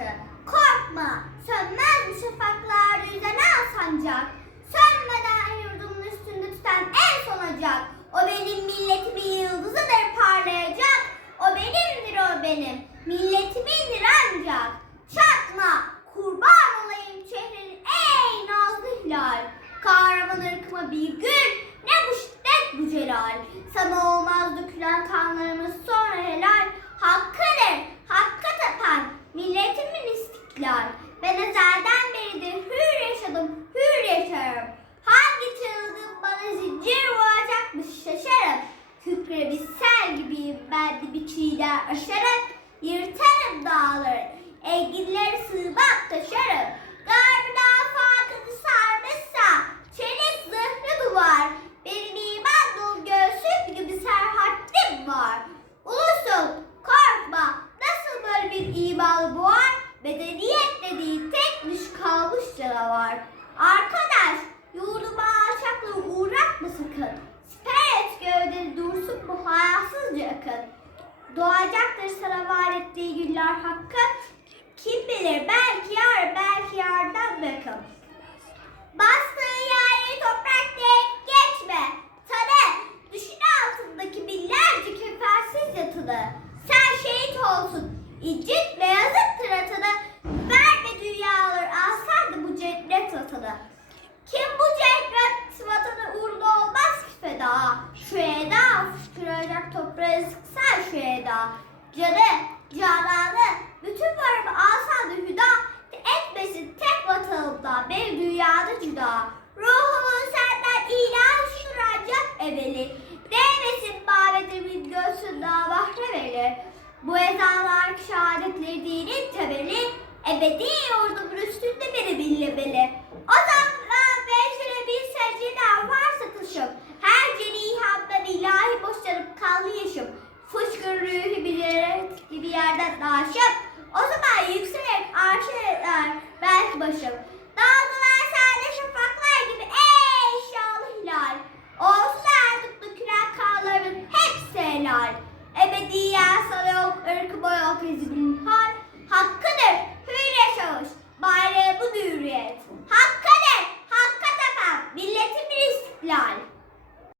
karşı. Korkma, sönmez bu şafaklarda yüzen al sancak. Sönmeden yurdumun üstünde tutan en son ocak. O benim milletimin yıldızıdır parlayacak. O benimdir o benim, milletimindir ancak. Çatma, kurban olayım şehrin ey nazlı hilal. Kahraman ırkıma bir gül, ne bu şiddet bu celal. Sana olmaz dökülen kanlarımız sonra Kükre bir sel gibiyim ben de bir çiğder aşarım. Yırtarım dağları, enginleri sığmak taşarım. Garbına fakını sarmışsa, çelik zırhlı duvar. Benim iman dolu göğsüm gibi serhattim var. Ulusun, korkma, nasıl böyle bir imalı boğar? Bedeniyet dediği tekmiş kalmış canavar. Arkadaş, yurduma alçakla uğratma sakın. Doğacaktır sana var ettiği günler hakkı. Kim bilir belki yar, belki yardan bakın. Bastığı yeri toprak deyip geçme. Tanı, düşün altındaki binlerce kefensiz yatılı. Sen şehit olsun, incitme yazıktır atını. Verme dünyaları alsan da bu cennet vatanı. Kim bu cennet vatanı uğruna olmaz ki feda. Şu eda fışkıracak toprağı sıksan şu eda. Canı, cananı, bütün varımı alsan da hüda. Etmesin tek vatanımda benim dünyada cüda. Ruhumun senden ilah şudur ancak evveli. Değmesin mabedimin göğsünden bahre verir. Bu ezanlar şehadetleri dinin temeli. Ebedi yurdumun üstünde beni billemeli. Naşım. O zaman yükselerek arşa eder belki başım. Dalgalar sende şafaklar gibi ey şahlı hilal. Olsun artık dökülen kanların hepsi helal. Ebediyen sana yok, ırkıma yok izin